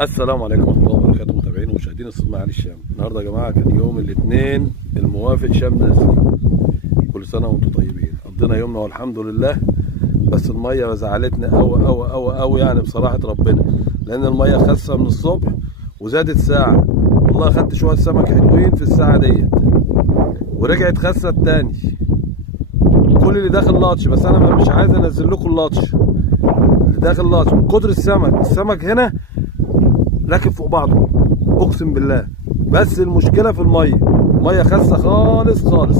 السلام عليكم ورحمة الله وبركاته، متابعين ومشاهدين استاذ علي الشام. النهارده يا جماعة كان يوم الاثنين الموافق شم نسيم. كل سنة وانتم طيبين. قضينا يومنا والحمد لله، بس المية زعلتنا أوي أوي أوي أوي يعني بصراحة ربنا، لأن المية خاسة من الصبح وزادت ساعة. والله خدت شوية سمك حلوين في الساعة ديت ورجعت خاسة التاني. كل اللي داخل لاتش، بس أنا مش عايز أنزل لكم اللاتش اللي داخل لاتش من كتر السمك هنا راكب فوق بعضه اقسم بالله. بس المشكله في الميه خاسه خالص خالص.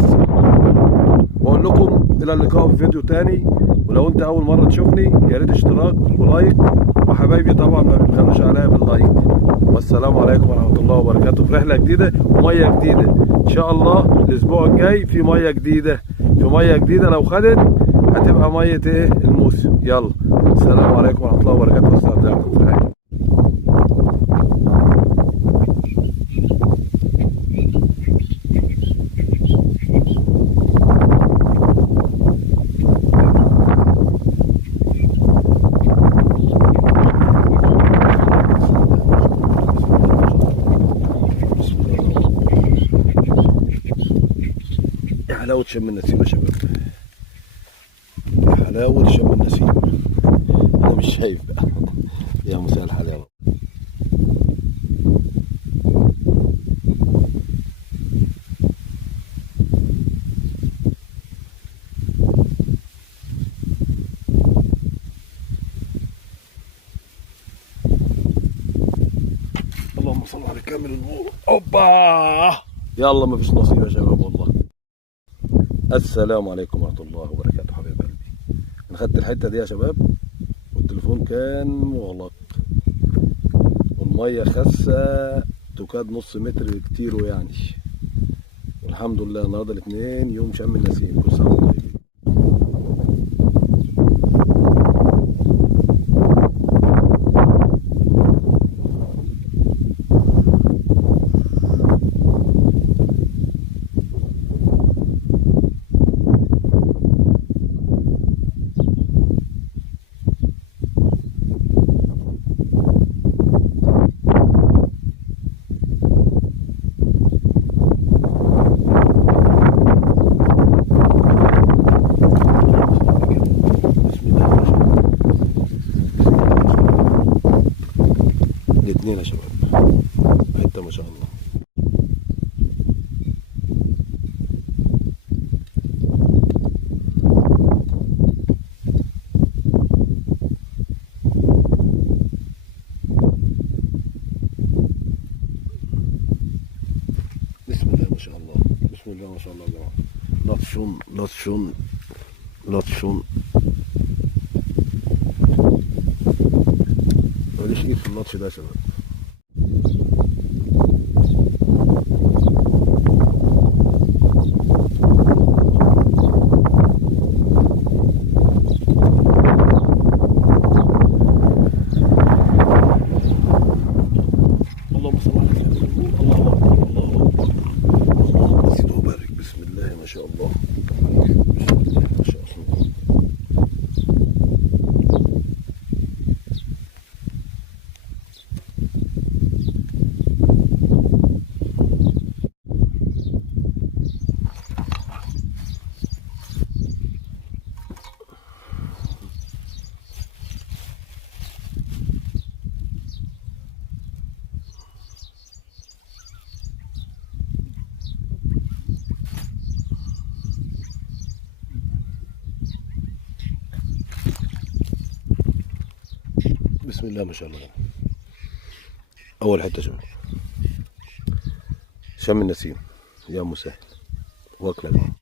بقول لكم الى اللقاء في فيديو تاني، ولو انت اول مره تشوفني يا ريت اشتراك ولايك، وحبايبي طبعا ما بيبخلوش عليا باللايك. والسلام عليكم ورحمه الله وبركاته، في رحله جديده وميه جديده ان شاء الله. الاسبوع الجاي في ميه جديده، لو خدت هتبقى ميه ايه الموسم. يلا السلام عليكم ورحمه الله وبركاته، واستودعكم في الحياه. حلاوة شم النسيم يا شباب، حلاوة شم النسيم. أنا مش شايف بقى. يا مساء الحال يا رب. اللهم صل على كامل النور. اوبا يلا مفيش نصيب يا شباب والله. السلام عليكم ورحمة الله وبركاته حبيب قلبي. انا خدت الحتة دي يا شباب والتليفون كان مغلق والمية خاسة تكاد نص متر بكتير يعني. والحمد لله النهارده الاثنين يوم شم النسيم. كل سنة وانتم طيبين. الاثنين يا شباب حته ما شاء الله. بسم الله ما شاء الله، بسم الله ما شاء الله يا جماعه. لطشون ماليش ايد في اللطش ده يا شباب. اللهم صل على سيدنا محمد. الله اكبر الله اكبر، اللهم زد وبارك. بسم الله ما شاء الله، بسم الله ما شاء الله. بسم الله ما شاء الله. اول حته شباب شم النسيم. يا مسهل واكله.